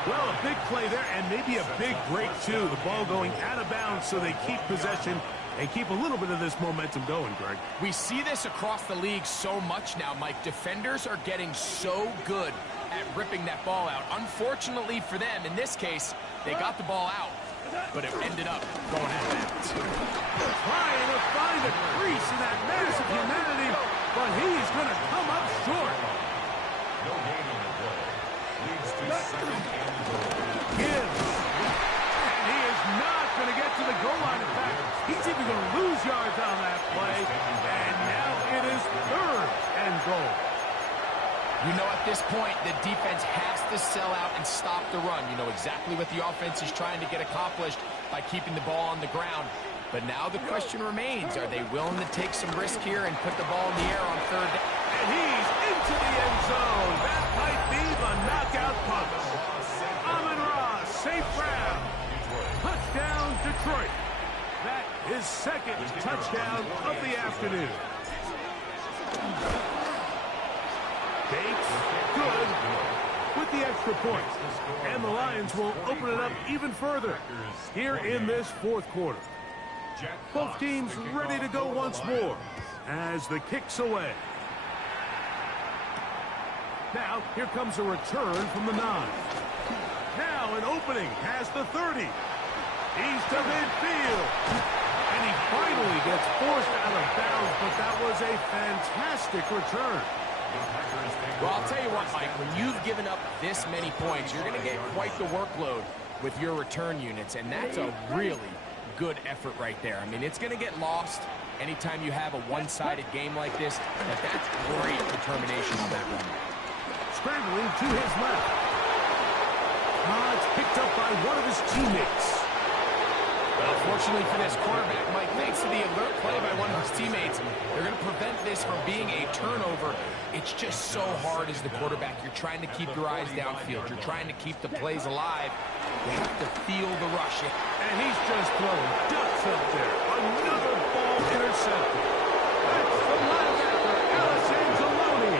Well, a big play there, and maybe a big break, too. The ball going out of bounds, so they keep possession and keep a little bit of this momentum going, Greg. We see this across the league so much now, Mike. Defenders are getting so good at ripping that ball out. Unfortunately for them, in this case, they got the ball out, but it ended up going out of bounds. Trying to find a crease in that massive humanity, but he's going to come up short. No gain on the play. Leads to 2nd and goal. Gibbs. And he is not going to get to the goal line. In fact, he's even going to lose yards on that play. And now it is 3rd and goal. You know, at this point, the defense has to sell out and stop the run. You know exactly what the offense is trying to get accomplished by keeping the ball on the ground. But now the question remains, are they willing to take some risk here and put the ball in the air on 3rd down? And he's into the end zone. That might be the knockout punch. Amon-Ra, safe round. Touchdown, Detroit. That is 2nd touchdown of the afternoon. Bates, good, with the extra point. And the Lions will open it up even further here in this 4th quarter. Both teams ready to go once more as the kick's away. Now, here comes a return from the 9. Now an opening has the 30. He's to midfield. And he finally gets forced out of bounds, but that was a fantastic return. Well, I'll tell you what, Mike, when you've given up this many points, you're going to get quite the workload with your return units, and that's a really good effort right there. I mean, it's going to get lost anytime you have a one-sided game like this, but that's great determination on that one. Scrambling to his left. It's picked up by one of his teammates. Well, fortunately for this quarterback, Mike, thanks to the alert play by one of his teammates, they're going to prevent this from being a turnover. It's just so hard as the quarterback. You're trying to keep your eyes downfield. You're trying to keep the plays alive. You have to feel the rush. And he's just throwing ducks up there. Another ball intercepted. That's the linebacker, Alex Anzalone.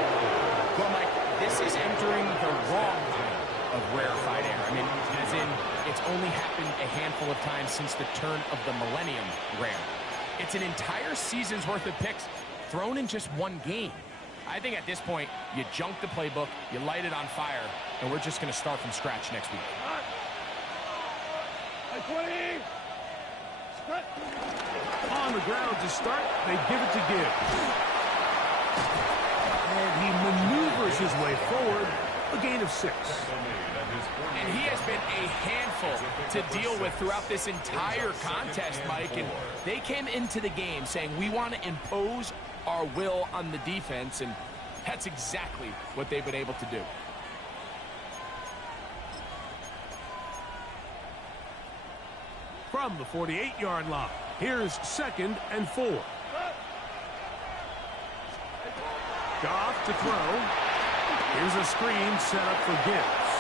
Well, Mike, this is entering the wrong kind of rarefied air. I mean, as in, it's only happened a handful of times since the turn of the millennium rare. It's an entire season's worth of picks thrown in just one game. I think at this point, you junk the playbook, you light it on fire, and we're just going to start from scratch next week. On the ground to start, they give it to Gibbs. And he maneuvers his way forward, a gain of 6. And he has been a handful to deal with throughout this entire contest, Mike. And they came into the game saying, we want to impose our will on the defense, and that's exactly what they've been able to do. From the 48-yard line, here's 2nd and 4. Goff to throw. Here's a screen set up for Gibbs.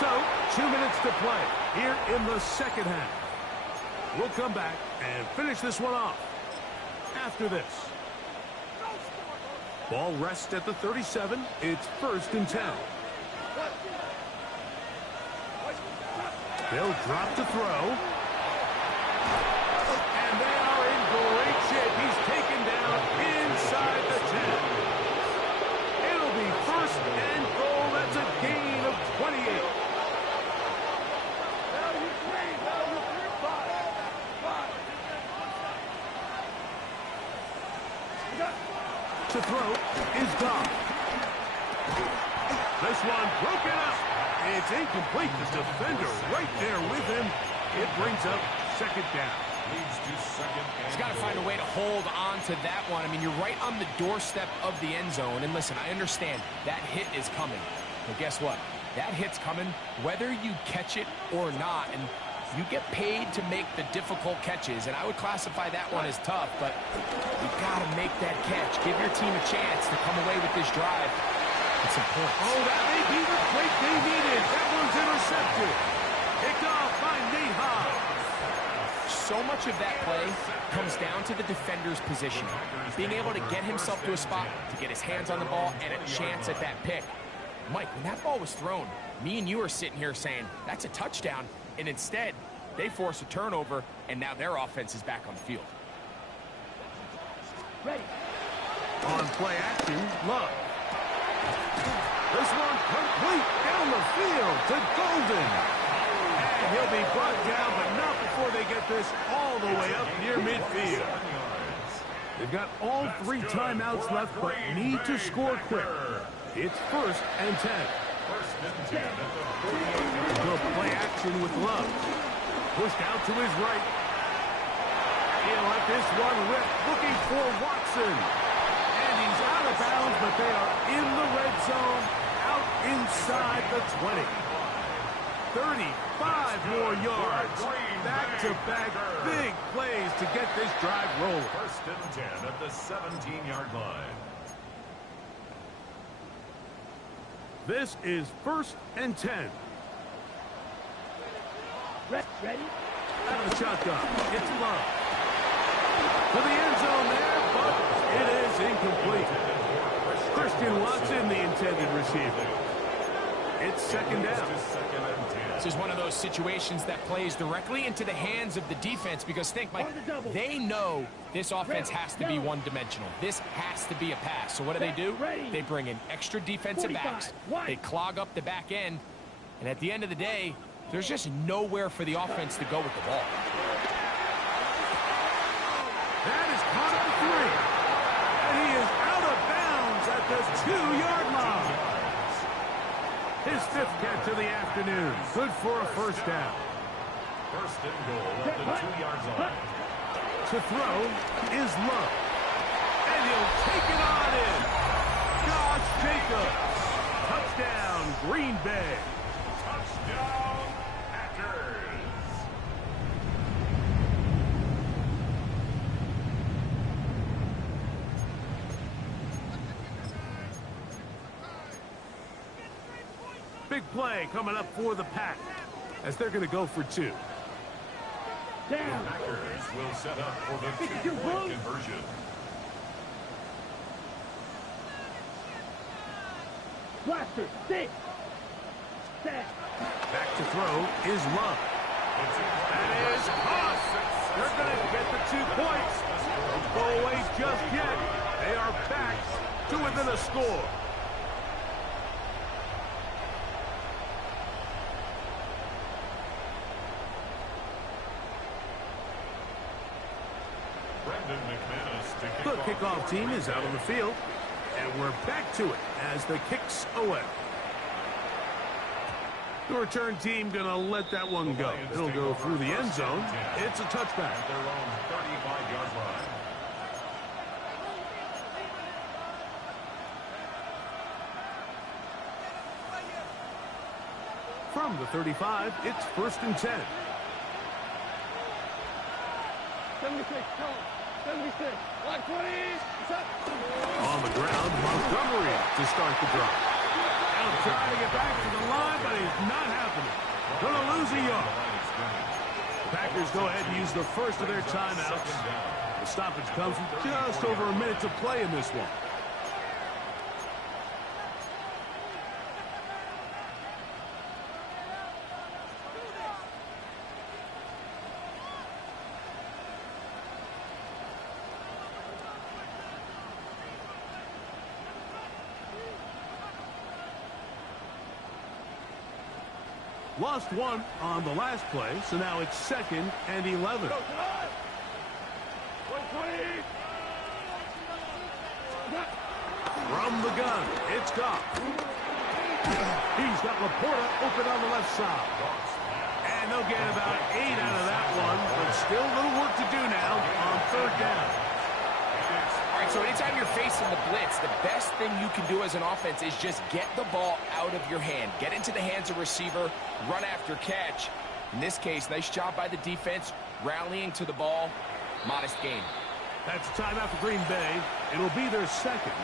So, 2 minutes to play here in the second half. We'll come back and finish this one off after this. Ball rests at the 37. It's 1st and 10. They'll drop to throw. And they are in great shape. He's taken down inside the 10. It'll be 1st and goal. That's a gain of 28. To throw is Goff. This one broken up. It's incomplete. The defender right there with him. It brings up 2nd down. Leads to 2nd and He's got to find a way to hold on to that one. I mean, you're right on the doorstep of the end zone. And listen, I understand that hit is coming. But guess what? That hit's coming whether you catch it or not. And you get paid to make the difficult catches. And I would classify that one as tough. But you've got to make that catch. Give your team a chance to come away with this drive. It's important. Oh, that may be the break they needed. That one's intercepted. Picked off by Nate Hobbs. So much of that play comes down to the defender's position. Being able to get himself to a spot, to get his hands on the ball, and a chance at that pick. Mike, when that ball was thrown, me and you are sitting here saying, that's a touchdown. And instead, they force a turnover, and now their offense is back on the field. Ready. On play action, Love. This one complete down the field to Golden. And he'll be brought down, but not before they get this all the way up near midfield. They've got all 3 timeouts left, but need to score quick. It's 1st and 10. Good play action with Love. Pushed out to his right. He'll let this one rip, looking for Watson. And he's out of bounds, but they are in the red zone, out inside the 20. 35 more yards. Back-to-back big plays to get this drive rolling. 1st and 10 at the 17-yard line. This is 1st and 10. Ready? Out of the shotgun. It's Love. To the end zone there, but it is incomplete. Christian Watson, the intended receiver. It's 2nd down. This is one of those situations that plays directly into the hands of the defense because think, Mike, they know this offense has to be one-dimensional. This has to be a pass. So what do? They bring in extra defensive backs. They clog up the back end. And at the end of the day, there's just nowhere for the offense to go with the ball. That is caught at the 3. And he is out of bounds at the 2-yard line. His 5th catch of the afternoon. Good for a first down. First and goal at the 2-yard line. To throw is Love. And he'll take it on in. Josh Jacobs. Touchdown, Green Bay. Touchdown, Packers. Big play coming up for the Pack as they're going to go for 2. The Packers will set up for the 2-point conversion. Blaster, 6. Set. Back to throw is Love. That is caught. They're going to get the 2 points. Don't go away just yet. They are back to within a score. The kickoff team is out on the field, and we're back to it as the kick's away. The return team going to let that one go. It'll go through the end zone. It's a touchback. At their own 35-yard line. From the 35, it's 1st and 10. 76, go. 76. 120. On the ground, Montgomery to start the drive. Now trying to get back to the line, but he's not happening. Going to lose a yard. Packers go ahead and use the first of their timeouts. The stoppage comes with just over a minute to play in this one. Lost 1 on the last play, so now it's 2nd and 11. From the gun, it's Goff. He's got Laporta open on the left side. And they'll get about 8 out of that one, but still a little work to do now on 3rd down. All right, so anytime you're facing the blitz, the best thing you can do as an offense is just get the ball out of your hand. Get into the hands of receiver, run after catch. In this case, nice job by the defense, rallying to the ball. Modest gain. That's a timeout for Green Bay. It'll be their 2nd.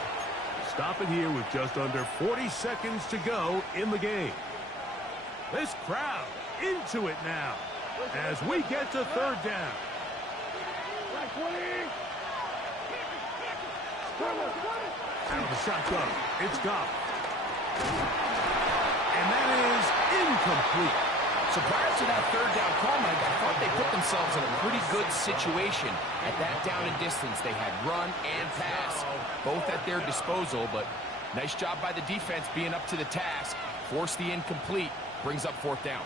Stop it here with just under 40 seconds to go in the game. This crowd into it now as we get to 3rd down. Out of the shotgun, it's Goff. And that is incomplete. So prior to that 3rd down call, Mike, I thought they put themselves in a pretty good situation at that down and distance. They had run and pass, both at their disposal, but nice job by the defense being up to the task. Force the incomplete, brings up 4th down.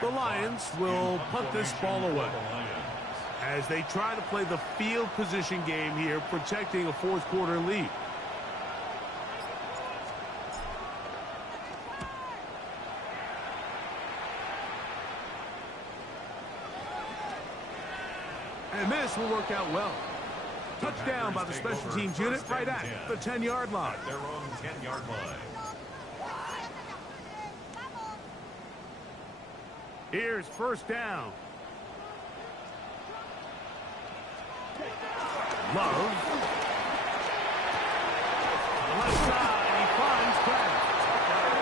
The Lions will punt this ball away as they try to play the field position game here, protecting a 4th quarter lead. And this will work out well. Touchdown by the special teams unit right at the 10-yard line. At their own 10-yard line. Here's 1st down. Love. On the left side, he finds Kraft.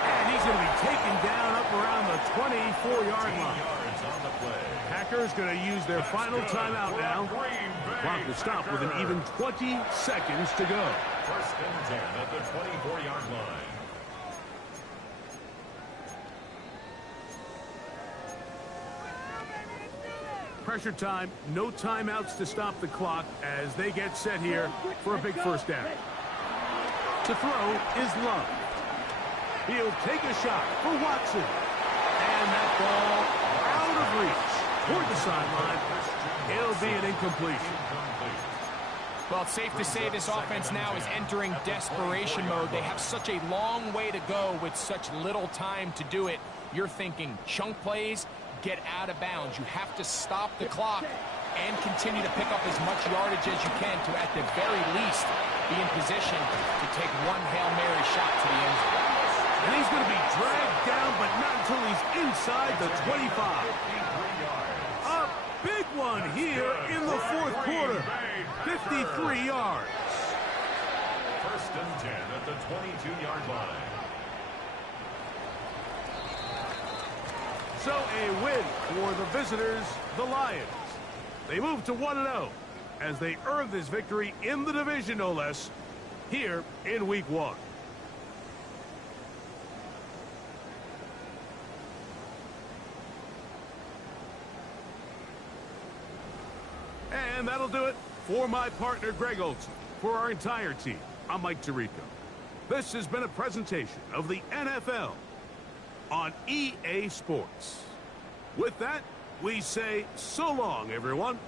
And he's going to be taken down up around the 24-yard line. Yards on the play. Packers going to use their final timeout now. Clock will stop with an even 20 seconds to go. 1st and 10 at the 24-yard line. Pressure time, no timeouts to stop the clock as they get set here for a big 1st down. To throw is Love. He'll take a shot for Watson. And and that ball out of reach toward the sideline. It'll be an incompletion. Well, it's safe to say this offense now is entering desperation mode. They have such a long way to go with such little time to do it. You're thinking chunk plays, get out of bounds. You have to stop the clock and continue to pick up as much yardage as you can to, at the very least, be in position to take one Hail Mary shot to the end zone. And he's going to be dragged down, but not until he's inside the 25. A big one here in the fourth quarter. 53 yards. First and 10 at the 22-yard line. So a win for the visitors, the Lions. They move to 1-0 as they earn this victory in the division, no less, here in Week 1. And that'll do it for my partner, Greg Olson. For our entire team, I'm Mike Tirico. This has been a presentation of the NFL on EA Sports. With that, we say so long, everyone.